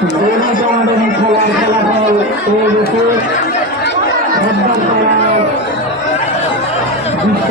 এই ম্যাচে আমাদের খেলার ফলাফল হয়ে গেছে বিশ্ব